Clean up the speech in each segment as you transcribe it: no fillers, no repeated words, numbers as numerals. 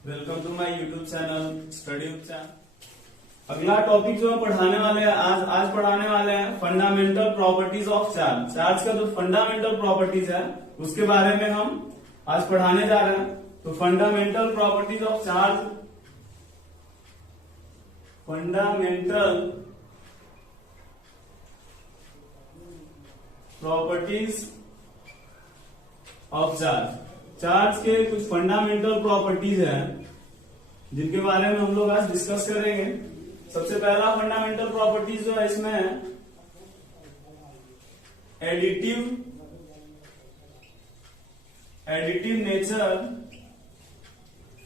Welcome to my YouTube channel study channel. अगला topic जो हम पढ़ाने वाले हैं आज पढ़ाने वाले हैं fundamental properties of charge. Charge का जो फंडामेंटल प्रॉपर्टीज है उसके बारे में हम आज पढ़ाने जा रहे हैं। तो fundamental properties of charge, fundamental properties of charge. Charge के कुछ फंडामेंटल प्रॉपर्टीज हैं जिनके बारे में हम लोग आज डिस्कस करेंगे। सबसे पहला फंडामेंटल प्रॉपर्टीज जो है इसमें है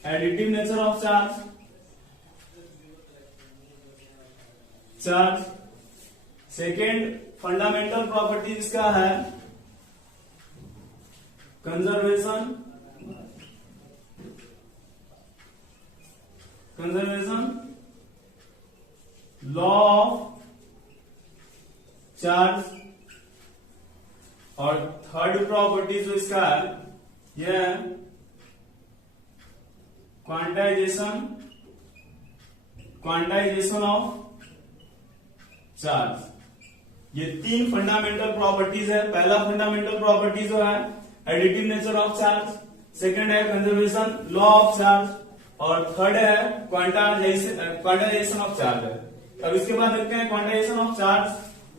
additive nature of charge. Second fundamental properties का है कंजर्वेशन लॉ ऑफ चार्ज। और थर्ड प्रॉपर्टी जो इसका है यह है क्वांटाइजेशन ऑफ चार्ज। ये तीन फंडामेंटल प्रॉपर्टीज है। पहला फंडामेंटल प्रॉपर्टी जो है additive nature of charge, second है कंजर्वेशन लॉ ऑफ चार्ज और थर्ड है क्वांटाइजेशन ऑफ चार्ज है। अब इसके बाद देखते हैं क्वांटाइजेशन ऑफ चार्ज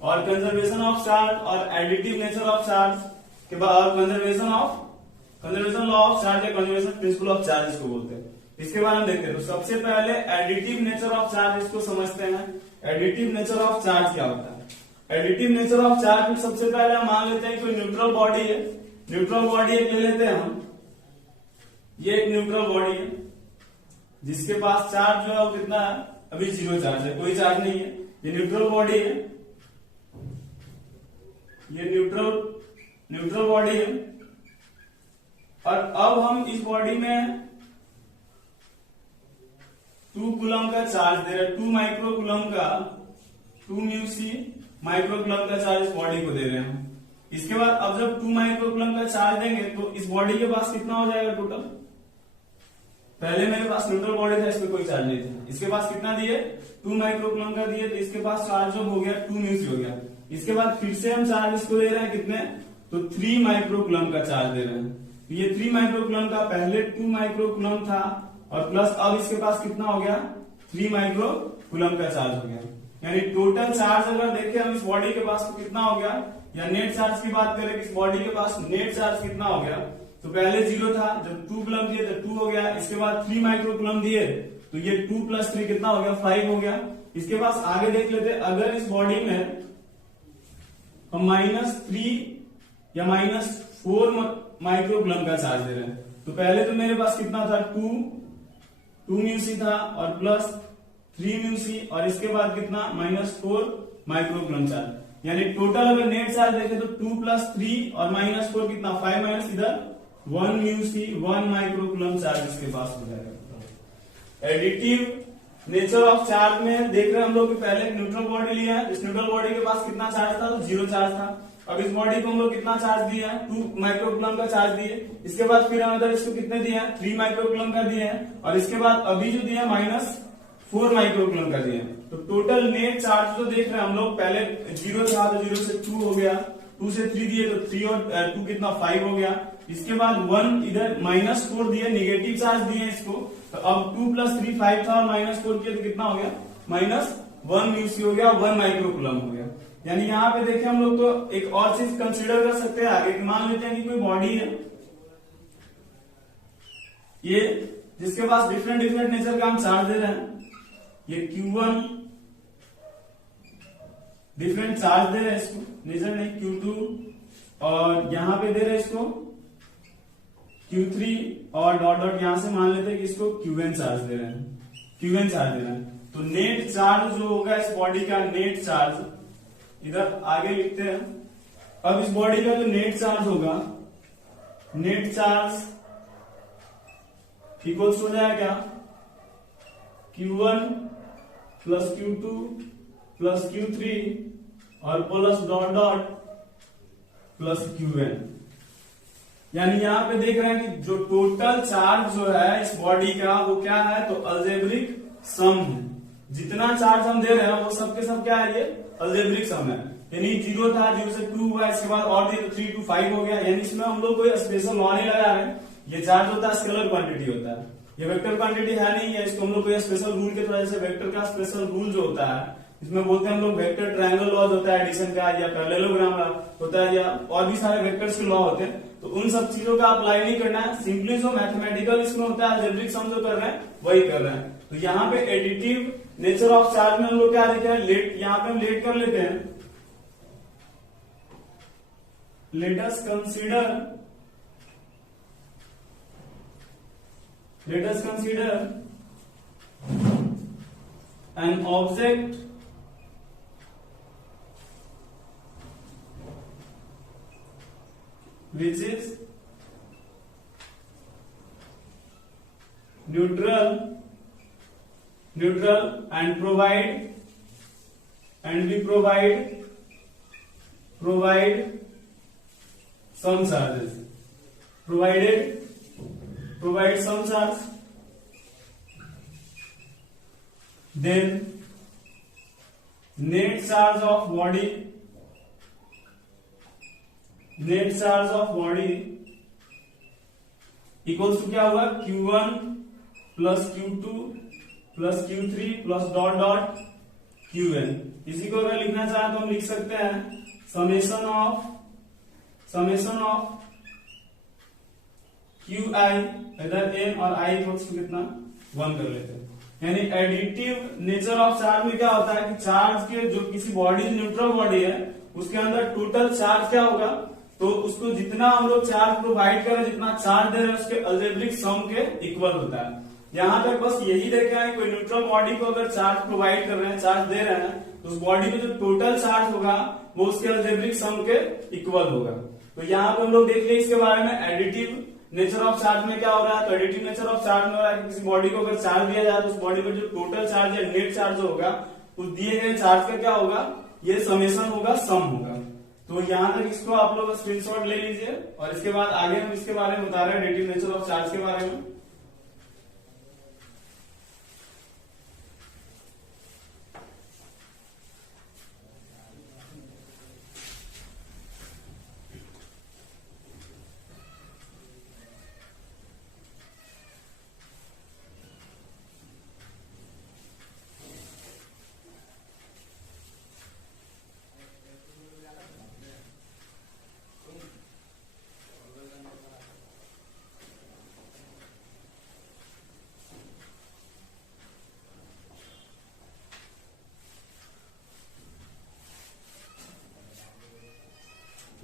और कंजर्वेशन ऑफ चार्ज और एडिटिव नेचर ऑफ चार्ज के बाद कंजर्वेशन लॉ ऑफ चार्ज या कंजर्वेशन प्रिंसिपल ऑफ चार्ज इसको बोलते हैं। इसके बाद हम देखते हैं। तो सबसे पहले एडिटिव नेचर ऑफ चार्ज इसको समझते हैं। एडिटिव नेचर ऑफ चार्ज क्या होता है? एडिटिव नेचर ऑफ चार्ज में सबसे पहले हम मान लेते हैं कोई न्यूट्रल बॉडी है। न्यूट्रल बॉडी एक ले लेते हैं हम। ये एक न्यूट्रल बॉडी है जिसके पास चार्ज जो है वो कितना है? अभी जीरो चार्ज है, कोई चार्ज नहीं है। ये न्यूट्रल बॉडी है, ये न्यूट्रल बॉडी है। और अब हम इस बॉडी में 2 कूलम का चार्ज दे रहे हैं, 2 माइक्रो कूलम का 2 म्यू सी माइक्रो कूलम का चार्ज इस बॉडी को दे रहे हैं। इसके बाद अब जब 2 माइक्रो कूलम का चार्ज देंगे तो इस बॉडी के पास कितना हो जाएगा टोटल? पहले मेरे पास न्यूट्रल बॉडी था, इसमें कोई चार्ज नहीं था। इसके पास कितना दिए? 2 माइक्रो कूलम का दिए, तो इसके पास चार्ज जो हो गया 2 म्यू सी हो गया। इसके बाद फिर से हम चार्ज इसको दे रहे हैं कितने? तो 3 माइक्रो कूलम का चार्ज दे रहे हैं। तो ये 3 माइक्रो कूलम का पहले 2 माइक्रो कूलम था और प्लस अब इसके पास कितना हो गया? 3 माइक्रो कूलम का चार्ज हो गया। यानी टोटल चार्ज अगर देखें हम इस बॉडी के पास तो कितना हो गया? या नेट चार्ज की बात करें इस बॉडी के पास नेट चार्ज कितना हो गया? तो पहले 0 था, जब 2 कूलम दिए तो 2 हो गया। इसके बाद 3 माइक्रो कूलम दिए तो ये 2 + 3 कितना हो गया? 5 हो गया। इसके पास आगे देख लेते, अगर इस बॉडी में हम -3 या -4 माइक्रो कूलम का चार्ज दे रहे हैं तो पहले तो मेरे पास कितना था? 2 म्यू सी था और प्लस 3 म्यू सी और इसके बाद कितना? -4 माइक्रो कूलम चार्ज। यानी टोटल अगर नेट चार्ज देखें तो 2 + 3 और -4 कितना? 5 माइनस इधर 1 mu C 1 micro coulomb charge इसके पास हो जाएगा। एडिटिव नेचर ऑफ चार्ज में देख रहे हैं हम लोग कि पहले एक न्यूट्रल बॉडी लिया है। इस न्यूट्रल बॉडी के पास कितना चार्ज था? तो 0 चार्ज था। अब इस बॉडी को हम लोग कितना चार्ज दिया है? 2 माइक्रो कूलम का चार्ज दिए। इसके बाद फिर हम इधर इसको कितने दिए हैं? 3 माइक्रो कूलम का दिए हैं और इसके बाद अभी जो दिया -4 माइक्रो कूलम का दिए। तो टोटल नेट चार्ज जो देख रहे हैं हम लोग, पहले 0 था तो 0 से 2 हो गया, 2 से 3 दिए तो 3 और 2 कितना? 5 हो गया। इसके बाद 1 इधर -4 दिए, निगेटिव चार्ज दिए इसको। तो अब 2 + 3 5 था और -4 किया तो कितना हो गया? -1 म्यू सी हो गया, 1 माइक्रो कूलम हो गया। यानी यहाँ पे देखें हम लोग तो एक और चीज कंसीडर कर सकते हैं आगे। मान लेते हैं कि कोई बॉडी है ये जिसके पास डिफरेंट नेचर का हम चार्ज दे रहे हैं। ये Q1 डिफरेंट चार्ज दे रहे हैं इसको, नेचर नहीं Q2 और यहां पे दे रहे हैं इसको Q3 और डॉट डॉट यहां से मान लेते हैं कि इसको Qn चार्ज दे रहे हैं। तो नेट चार्ज जो होगा इस बॉडी का नेट चार्ज इधर आगे लिखते हैं। अब इस बॉडी का जो नेट चार्ज होगा, नेट चार्ज इक्वल्स हो जाएगा क्या? Q1 + Q2 + Q3 और plus dot dot plus Qn। यानी यहाँ पे देख रहे हैं कि जो टोटल चार्ज जो है इस बॉडी का वो क्या है, तो अलजेब्रिक सम है। जितना चार्ज हम दे रहे हैं वो सबके सब क्या है, ये अलजेब्रिक सम है। यानी 0 था, 0 से 2 हुआ, इसके बाद और 3 to 5 हो गया। यानी इसमें हम लोग कोई स्पेशल लॉ नहीं लगा रहे हैं। ये चार्ज होता है स्केलर क्वांटिटी होता है, ये वेक्टर क्वांटिटी है नहीं है। इसको हम लोग कोई स्पेशल रूल के तरह से वेक्टर का स्पेशल रूल जो होता है इसमें बोलते हैं हम लोग वेक्टर ट्रायंगल लॉज होता है एडिशन का, या पैरेललोग्राम होता है, या और भी सारे वेक्टर्स के लॉ होते हैं। तो उन सब चीजों का अप्लाई नहीं करना है, सिंपली जो मैथमेटिकल इसमें होता है अलजेब्रिक सम जो कर रहे हैं वही कर रहे हैं। तो यहाँ पे एडिटिव नेचर ऑफ चार्ज में हम लोग क्या देखे हैं, लेट, यहाँ पे हम लेट कर लेते हैं। let us consider an object which is neutral and we provide some charges, provide some charge, then net charge of body equals to क्या हुआ, Q1 plus Q2 plus Q3 plus dot Qn। इसी को अगर लिखना चाहें तो हम लिख सकते हैं समेशन ऑफ Qi इधर n और i इक्वल्स टू कितना 1 कर लेते हैं। यानी एडिटिव नेचर ऑफ चार्ज में क्या होता है कि चार्ज के जो किसी बॉडी न्यूट्रल बॉडी है उसके अंदर टोटल चार्ज क्या होगा, तो उसको जितना हम लोग चार्ज प्रोवाइड कर रहे हैं, जितना चार्ज दे रहे हैं उसके अलजेब्रिक सम के इक्वल होता है। यहाँ तक बस यही देखा है, कोई न्यूट्रल बॉडी को अगर चार्ज प्रोवाइड कर रहे हैं, चार्ज दे रहे हैं, तो उस बॉडी में जो टोटल चार्ज होगा वो उसके अलजेब्रिक सम के इक्वल होगा। तो यहाँ पे हम लोग देख लिए इसके बारे में एडिटिव नेचर ऑफ चार्ज में क्या हो रहा है। तो एडिटिव नेचर ऑफ चार्ज में हो रहा है कि किसी बॉडी को अगर चार्ज दिया जाए तो उस बॉडी पर जो टोटल चार्ज या नेट चार्ज होगा उस दिए गए चार्ज का क्या होगा, ये समेशन होगा, सम होगा। तो यहाँ तक इसको आप लोग स्क्रीनशॉट ले लीजिए और इसके बाद आगे हम इसके बारे में बता रहे हैं एडिटिव नेचर ऑफ चार्ज के बारे में।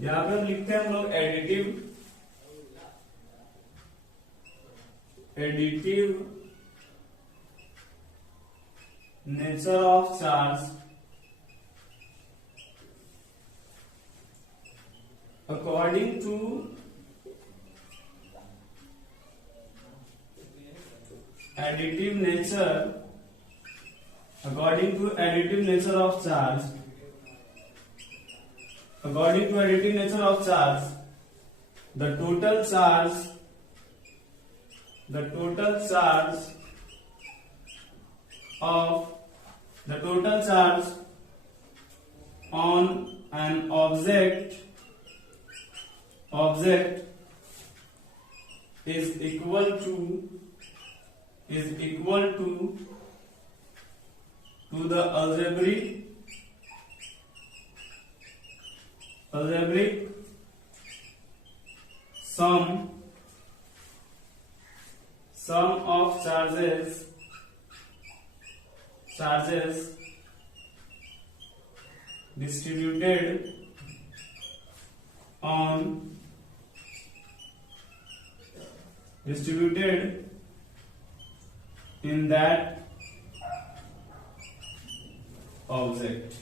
यहाँ पे हम लिखते हैं हम लोग additive nature of charge according to additive nature of charge, according to additive nature of charge, the total charge on an object is equal to the algebraic sum of charges distributed in that object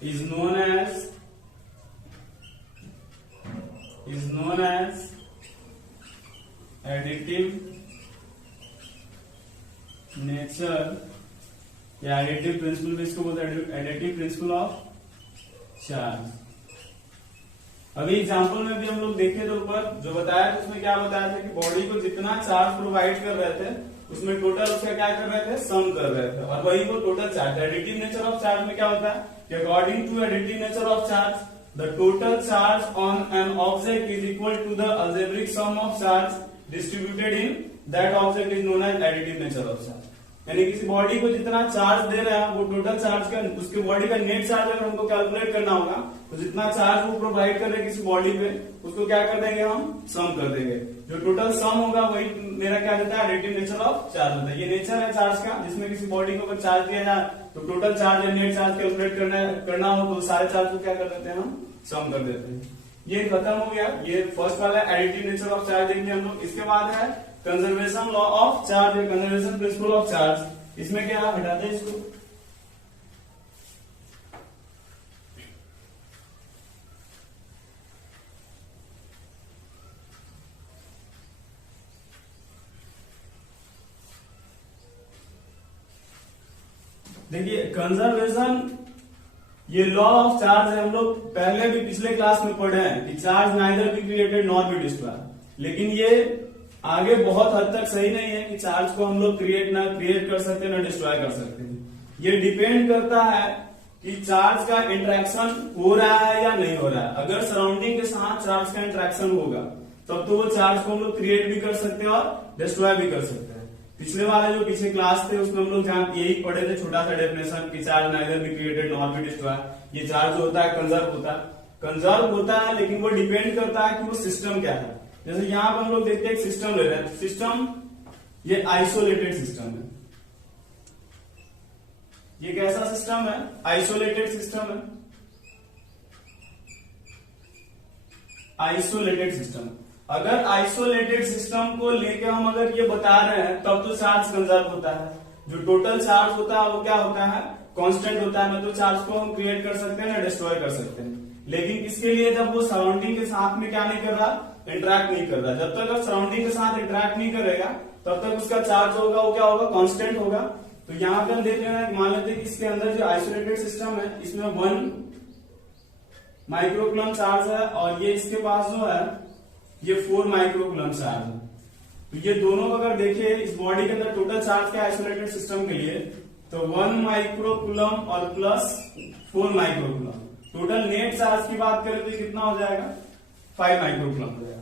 is known as additive nature या additive principal भी इसको बोलते हैं additive principle of charge. अभी example में भी हम लोग देखे थे ऊपर जो बताया था, उसमें क्या बताया था कि बॉडी को जितना चार्ज प्रोवाइड कर रहे थे उसमें टोटल उसका क्या कर रहे थे, सम कर रहे थे, और वही वो total charge. Additive nature of charge में क्या होता है कि according to additive nature of charge the total charge on an object is equal to the algebraic sum of charge distributed in that object is known as additive nature of charge. यानी किसी body को जितना charge दे रहा है वो total charge का, उसके body का नेट चार्ज अगर हमको कैलकुलेट करना होगा तो जितना चार्ज वो प्रोवाइड कर रहे हैं किसी बॉडी पे उसको क्या कर देंगे, हम सम कर देंगे। जो टोटल सम होगा वही मेरा क्या देता है, एडिटिव नेचर ऑफ चार्ज होता है। ये नेचर है चार्ज का, जिसमें किसी बॉडी को अगर चार्ज दिया जाए तो टोटल चार्ज या नेट चार्ज कैलकुलेट करना हो तो सारे चार्ज को क्या कर देते हैं, हम सम कर देते हैं। ये खत्म हो गया, ये फर्स्ट वाला एडिटिव नेचर ऑफ चार्ज देंगे हम लोग। इसके बाद है कंजर्वेशन लॉ ऑफ चार्ज या कंजर्वेशन प्रिंसिपल ऑफ चार्ज। इसमें क्या हटाते हैं इसको, देखिए कंजर्वेशन, ये लॉ ऑफ चार्ज है, हम लोग पहले भी पिछले क्लास में पढ़े हैं कि charge neither be created nor be destroyed, लेकिन ये आगे बहुत हद तक सही नहीं है कि चार्ज को हम लोग क्रिएट कर सकते हैं ना डिस्ट्रॉय कर सकते हैं। ये डिपेंड करता है कि चार्ज का इंटरेक्शन हो रहा है या नहीं हो रहा है। अगर सराउंडिंग के साथ चार्ज का इंटरेक्शन होगा तब तो वो चार्ज को हम लोग क्रिएट भी कर सकते हैं और डिस्ट्रॉय भी कर सकते हैं। पिछले वाले जो पिछले क्लास थे उसमें हम लोग जहां यही पढ़े थे, छोटा सा डेफिनेशन कि charge neither be created nor be destroy. ये चार्ज जो होता है कंजर्व होता है, लेकिन वो डिपेंड करता है कि वो सिस्टम क्या है। जैसे यहाँ पर हम लोग देखते हैं एक सिस्टम ले रहे हैं, सिस्टम ये आइसोलेटेड सिस्टम है। ये कैसा सिस्टम है, आइसोलेटेड सिस्टम है, आइसोलेटेड सिस्टम। अगर आइसोलेटेड सिस्टम को लेके हम अगर ये बता रहे हैं तब तो चार्ज कंजर्व होता है। जो टोटल चार्ज होता है वो क्या होता है, कांस्टेंट होता है, मतलब चार्ज को हम क्रिएट कर सकते हैं ना डिस्ट्रॉय कर सकते हैं। लेकिन इसके लिए जब वो सराउंडिंग के साथ में क्या नहीं कर रहा, इंटरैक्ट नहीं कर रहा। जब तक वो सराउंडिंग के साथ इंटरैक्ट नहीं करेगा तब तक उसका चार्ज होगा वो क्या होगा, कांस्टेंट होगा। तो यहाँ पे हम देख लेना, मान लेते हैं कि इसके अंदर जो आइसोलेटेड सिस्टम है इसमें 1 माइक्रोकूलम चार्ज है और ये इसके पास जो है ये 4 माइक्रोकूलम चार्ज है। तो ये दोनों अगर देखिए इस बॉडी के अंदर टोटल चार्ज का आइसोलेटेड सिस्टम के लिए तो 1 माइक्रोकूलम और plus 4 microcoulomb, total net charge की बात करें तो कितना हो जाएगा, 5 माइक्रोकूलम हो जाएगा।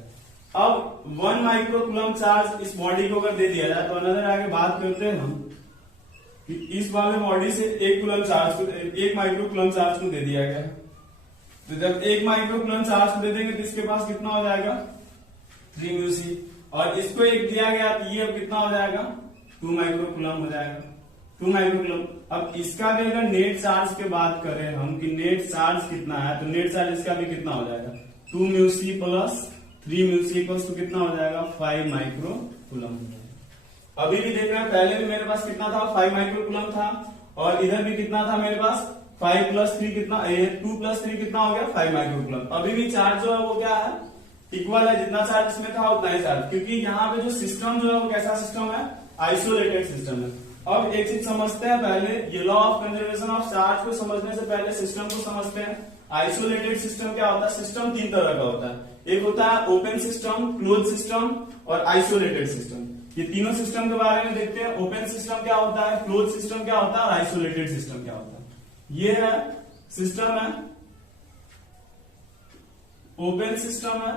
अब 1 माइक्रोकूलम चार्ज इस बॉडी को अगर दे दिया जाए तो अनदर आगे बात करते हैं हम कि इस वाले बॉडी से 1 माइक्रोकूलम चार्ज को दे दिया गया। तो जब 1 माइक्रोकूलम चार्ज को दे देंगे तो इसके पास कितना हो जाएगा, 3 म्यू, और इसको 1 दिया गया तो ये अब कितना हो जाएगा, 2 माइक्रोकूलम हो जाएगा, 2 माइक्रोकूलम। अब इसका भी अगर नेट चार्ज की बात करें हम कि नेट चार्ज कितना है तो नेट चार्ज इसका भी कितना हो जाएगा, 2 म्यू प्लस 3 म्यू इक्वल्स तो कितना हो जाएगा, 5 माइक्रोकूलम। अभी भी देख रहे हैं, पहले भी मेरे पास कितना था, 5 माइक्रोकूलम था, और इधर भी कितना था मेरे पास, 5 प्लस 3 कितना, 2 प्लस 3 कितना हो गया, 5 माइक्रोकूलम। अभी भी चार्ज जो है वो क्या है, इक्वल है, जितना चार्ज इसमें था उतना ही चार्ज, क्योंकि यहाँ पे जो सिस्टम जो है वो कैसा सिस्टम है, आइसोलेटेड सिस्टम है। अब एक चीज समझते हैं पहले, ये law of conservation of charge को समझने से पहले सिस्टम को समझते हैं। आइसोलेटेड सिस्टम क्या होता है, सिस्टम 3 तरह का होता है, एक होता है ओपन सिस्टम, क्लोज सिस्टम और आइसोलेटेड सिस्टम। ये तीनों सिस्टम के बारे में देखते हैं। ओपन सिस्टम क्या होता है, क्लोज सिस्टम क्या होता है और आइसोलेटेड सिस्टम क्या होता है। ये है सिस्टम है, ओपन सिस्टम है,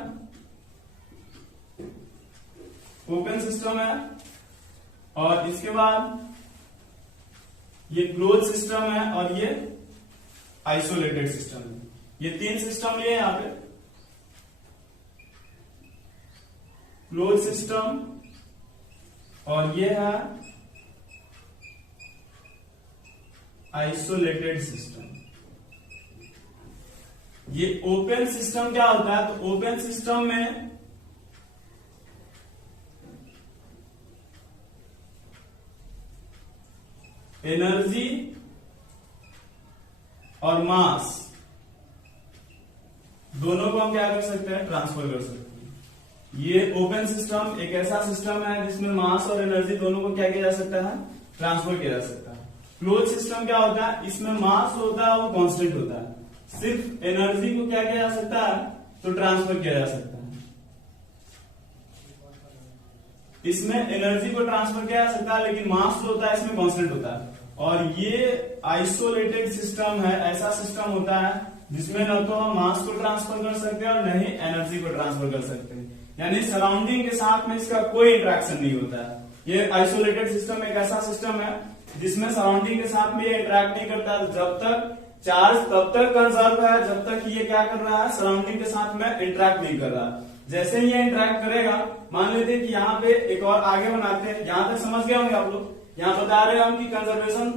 ओपन सिस्टम है, और इसके बाद ये क्लोज सिस्टम है और ये आइसोलेटेड सिस्टम है। ये 3 सिस्टम लिए यहां पे, क्लोज सिस्टम और ये है आइसोलेटेड सिस्टम। ये ओपन सिस्टम क्या होता है, तो ओपन सिस्टम में एनर्जी और मास दोनों को हम क्या कर सकते हैं, ट्रांसफर कर सकते हैं। ये ओपन सिस्टम एक ऐसा सिस्टम है जिसमें मास और एनर्जी दोनों को क्या किया जा सकता है, ट्रांसफर किया जा सकता है। क्लोज सिस्टम क्या होता है, इसमें मास होता है वो कांस्टेंट होता है, सिर्फ एनर्जी को क्या किया जा सकता है, तो ट्रांसफर किया जा सकता है। इसमें एनर्जी को ट्रांसफर किया जा सकता है, लेकिन मास जो होता है इसमें कांस्टेंट होता है। और ये आइसोलेटेड सिस्टम है, ऐसा सिस्टम होता है जिसमें न तो हम मास को ट्रांसफर कर सकते हैं और न ही एनर्जी को ट्रांसफर कर सकते हैं, यानी सराउंडिंग के साथ में इसका कोई इंटरेक्शन नहीं होता है। ये आइसोलेटेड सिस्टम एक ऐसा सिस्टम है जिसमें सराउंडिंग के साथ में ये इंटरेक्ट नहीं करता। जब तक चार्ज तब तक कंजर्व है जब तक ये क्या कर रहा है, सराउंडिंग के साथ में इंटरेक्ट नहीं कर रहा। जैसे ही ये इंटरेक्ट करेगा, मान लेते हैं कि यहाँ पे एक और आगे बनाते हैं, यहाँ तक समझ गए होंगे आप लोग। यहाँ बता रहे हैं हम कि कंजर्वेशन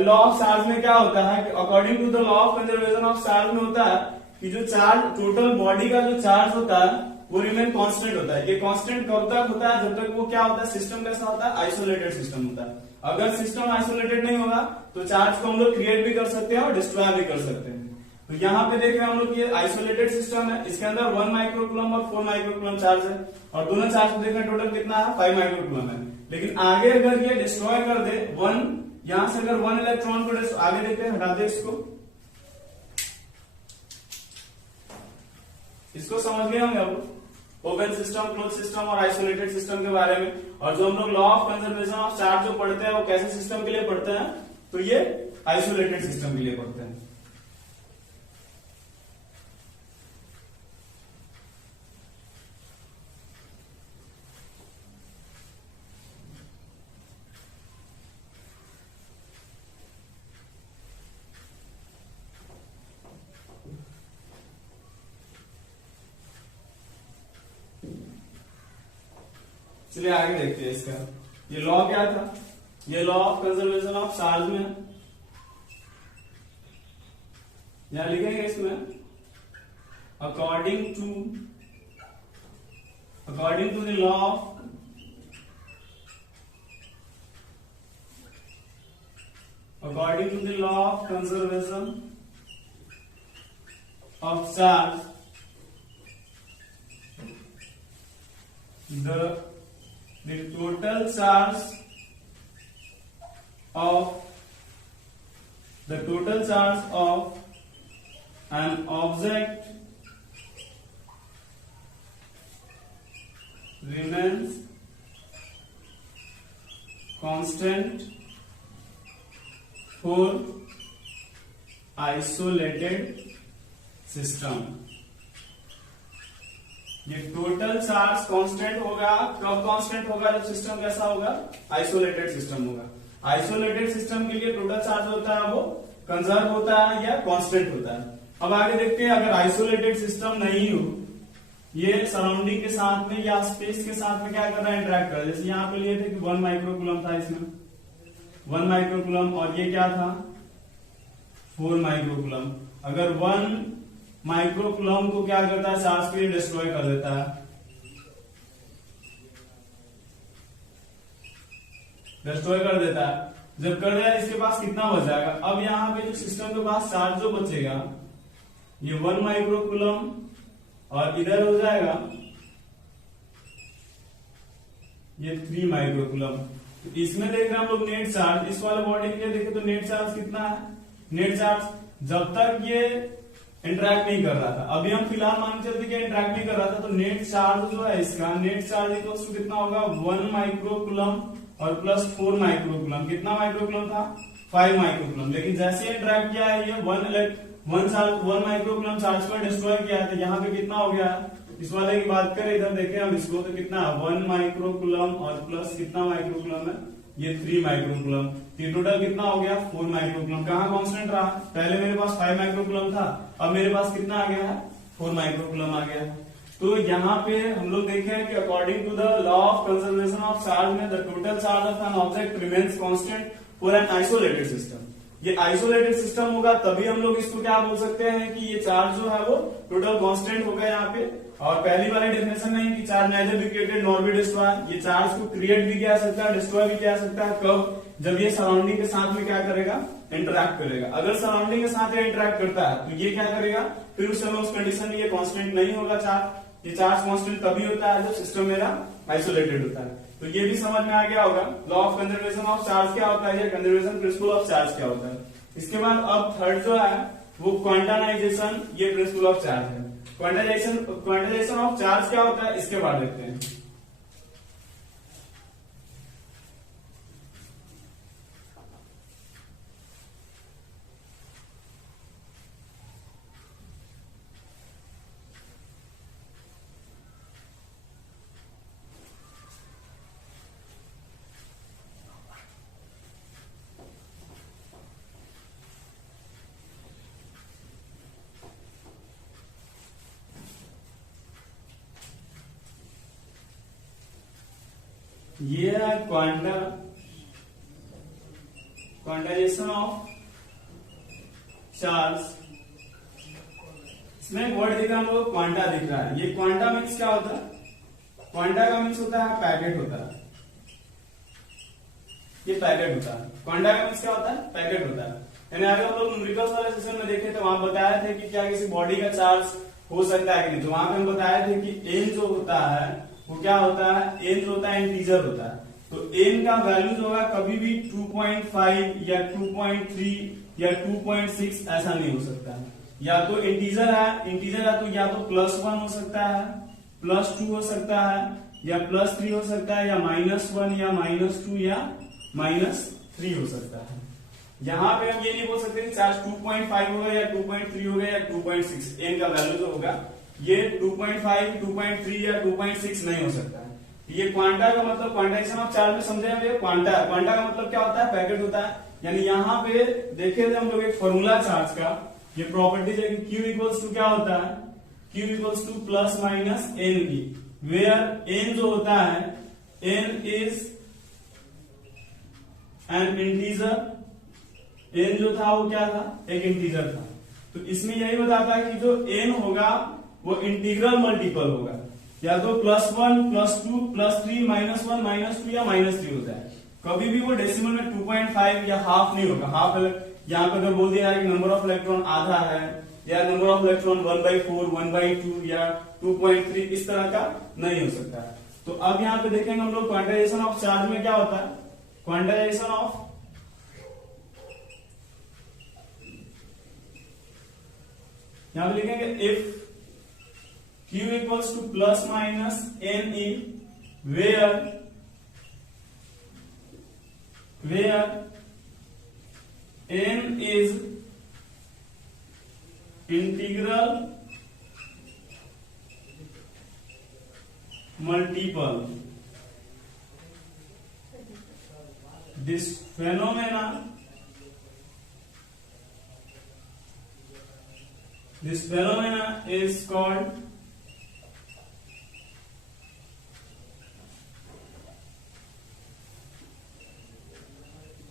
लॉ ऑफ चार्ज में क्या होता है कि according to the law of conservation of charge में होता है कि जो चार्ज टोटल बॉडी का जो चार्ज होता है वो रिमेन कांस्टेंट होता है। ये कांस्टेंट कब तक होता है, जब तक वो क्या होता है, सिस्टम कैसा होता है, आइसोलेटेड सिस्टम होता है। अगर सिस्टम आइसोलेटेड नहीं होगा तो चार्ज को हम लोग क्रिएट भी कर सकते हैं और डिस्ट्रॉय भी कर सकते हैं। तो यहाँ पे देख रहे हैं हम लोग ये आइसोलेटेड सिस्टम है, इसके अंदर 1 माइक्रोकूलम और 4 माइक्रोकूलम चार्ज है, और दोनों चार्ज को देखना टोटल कितना है, 5 माइक्रोकूलम है। लेकिन आगे अगर ये डिस्ट्रॉय कर दे 1, यहां से अगर 1 इलेक्ट्रॉन को आगे देखते हैं, हटा दे इसको समझ गए होंगे आप लोग ओपन सिस्टम, क्लोज सिस्टम और आइसोलेटेड सिस्टम के बारे में। और जो हम लोग law of conservation of charge जो पढ़ते हैं वो कैसे सिस्टम के लिए पढ़ते हैं, तो ये आइसोलेटेड सिस्टम के लिए पढ़ते हैं। चलिए आगे देखते हैं इसका। ये लॉ क्या था, ये law of conservation of charge में यहां लिखेंगे इसमें according to the law of conservation of charge the total charge of an object remains constant for isolated system। ये टोटल चार्ज कांस्टेंट होगा, कब कांस्टेंट होगा, जब सिस्टम कैसा होगा, आइसोलेटेड सिस्टम होगा। आइसोलेटेड सिस्टम के लिए टोटल चार्ज होता है वो कंजर्व होता है या कांस्टेंट होता है। अब आगे देखते हैं, अगर आइसोलेटेड सिस्टम नहीं हो, ये सराउंडिंग के साथ में या स्पेस के साथ में क्या कर रहा है, इंटरेक्ट कर रहा है। जैसे यहाँ पे लिए थे कि 1 माइक्रोकूलम था, इसमें 1 माइक्रोकूलम, और ये क्या था, 4 माइक्रोकूलम। अगर 1 माइक्रोकूलम को क्या करता है, चार्ज के लिए डिस्ट्रॉय कर देता है, जब कर दिया इसके पास कितना बच जाएगा। अब यहाँ पे जो सिस्टम के पास चार्ज जो बचेगा ये 1 माइक्रोकूलम और इधर हो जाएगा ये 3 माइक्रोकूलम। तो इसमें देख रहे हैं हम लोग नेट चार्ज, इस वाले बॉडी के लिए देखें तो नेट चार्ज कितना है, नेट चार्ज जब तक ये इंटरेक्ट नहीं कर रहा था, अभी हम फिलहाल मान चलते कि इंटरेक्ट नहीं कर रहा था, तो नेट चार्ज जो है इसका, नेट चार्ज इक्वल्स टू कितना होगा, 1 माइक्रोकूलम और प्लस 4 माइक्रोकूलम। कितना माइक्रोकूलम था, 5 माइक्रोकूलम। लेकिन जैसे इंटरेक्ट किया है ये 1 माइक्रोकूलम चार्ज को डिस्ट्रॉय किया है, तो यहाँ पे कितना हो गया, इस वाले की बात करें, इधर देखें हम इसको, तो कितना 1 माइक्रोकूलम और प्लस कितना माइक्रोकूलम है, ये 3 माइक्रोकूलम। ये टोटल कितना हो गया, 4 माइक्रोकूलम। कहाँ कांस्टेंट रहा, पहले मेरे पास 5 माइक्रोकूलम था, अब मेरे पास कितना आ गया है, 4 माइक्रोकूलम आ गया। तो यहाँ पे हम लोग देखे हैं कि according to the law of conservation of charge में the total charge of an object remains constant for an isolated system. ये आइसोलेटेड सिस्टम होगा तभी हम लोग इसको क्या बोल सकते हैं कि ये चार्ज जो है वो टोटल कांस्टेंट होगा यहाँ पे। और पहली वाली डेफिनेशन में कि charge neither be created nor be destroy, ये चार्ज को क्रिएट भी किया जा सकता है, डिस्ट्रॉय भी किया जा सकता है, कब, जब ये सराउंडिंग के साथ में क्या करेगा, इंटरैक्ट करेगा। अगर सराउंडिंग के साथ ये इंटरैक्ट करता है तो ये क्या करेगा, फिर उस समय उस कंडीशन में ये कांस्टेंट नहीं होगा चार्ज। ये चार्ज कांस्टेंट तभी होता है जब सिस्टम मेरा आइसोलेटेड होता है। तो ये भी समझ में आ गया होगा law of conservation of charge क्या होता है, कंजर्वेशन प्रिंसिपल ऑफ चार्ज क्या होता है। इसके बाद अब थर्ड जो है वो क्वांटानाइजेशन, ये प्रिंसिपल ऑफ चार्ज है। क्वांटाइजेशन ऑफ चार्ज क्या होता है इसके बाद देखते हैं। ये है क्वांटाइजेशन ऑफ चार्ज। इसमें एक वर्ड दिख रहा है हम लोग, क्वांटा दिख रहा है। ये क्वांटा मीन्स क्या होता है? क्वांटा का मीन्स होता है पैकेट होता है, ये पैकेट होता है। क्वांटा का मीन्स क्या होता है? पैकेट होता है। यानी आगे हम लोग न्यूमेरिकल्स वाले सेशन में देखे थे, वहां बताए थे कि क्या किसी बॉडी का चार्ज हो सकता है कि नहीं। तो वहां पे हम बताए थे कि एन जो होता है वो क्या होता है? एन जो होता है इंटीजर होता है। तो एन का वैल्यू होगा कभी भी 2.5 या 2.3 या 2.6 ऐसा नहीं हो सकता है। या तो इंटीजर है तो या तो +1 हो सकता है, +2 हो सकता है, या +3 हो सकता है, या -1 या -2 या -3 हो सकता है। यहाँ पे हम ये नहीं बोल सकते कि चार्ज 2.5 होगा या 2.3 होगा या 2.6। एन का वैल्यू जो होगा ये 2.5, 2.3 या 2.6 नहीं हो सकता है। ये क्वांटा का मतलब क्वांटाइजेशन ऑफ चार्ज में समझे हम। ये क्वांटा का मतलब क्या होता है? पैकेट होता है। यानी यहाँ पे देखे थे हम लोग एक फॉर्मूला चार्ज का, ये प्रॉपर्टीज है कि Q इक्वल्स टू क्या होता है? Q इक्वल्स टू +-N की, वेयर N जो होता है N is an integer. N जो था वो क्या था? एक इंटीजर था। तो इसमें यही बताता है कि जो N होगा वो इंटीग्रल मल्टीपल होगा, या तो +1, +2, +3, -1, -2 या -3 होता है। कभी भी वो डेसिमल में 2.5 या हाफ नहीं होगा। हाफ यहाँ पे अगर बोल दिया है कि नंबर ऑफ इलेक्ट्रॉन आधा है, या नंबर ऑफ इलेक्ट्रॉन 1/4, 1/2 या 2.3, इस तरह का नहीं हो सकता है। तो अब यहाँ पे देखेंगे हम लोग क्वांटाइजेशन ऑफ चार्ज में क्या होता है। क्वांटाइजेशन ऑफ यहां पे लिखेंगे if Q equals to ±NE where N is integral multiple. This phenomena is called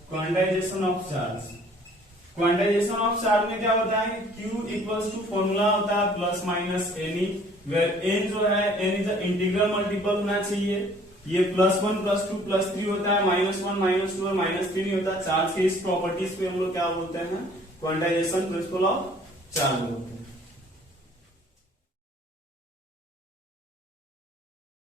quantization of charge. Quantization of charge में क्या होता है? Q इक्वल्स टू फॉर्मूला होता है +-NE, वेयर N जो है N इज इंटीग्रल मल्टीपल होना चाहिए। ये +1, +2, +3 होता है, -1, -2 और -3 नहीं होता। चार्ज के इस प्रॉपर्टीज पे हम लोग क्या बोलते हैं? क्वांटाइजेशन प्रिंसिपल ऑफ चार्ज बोलते हैं।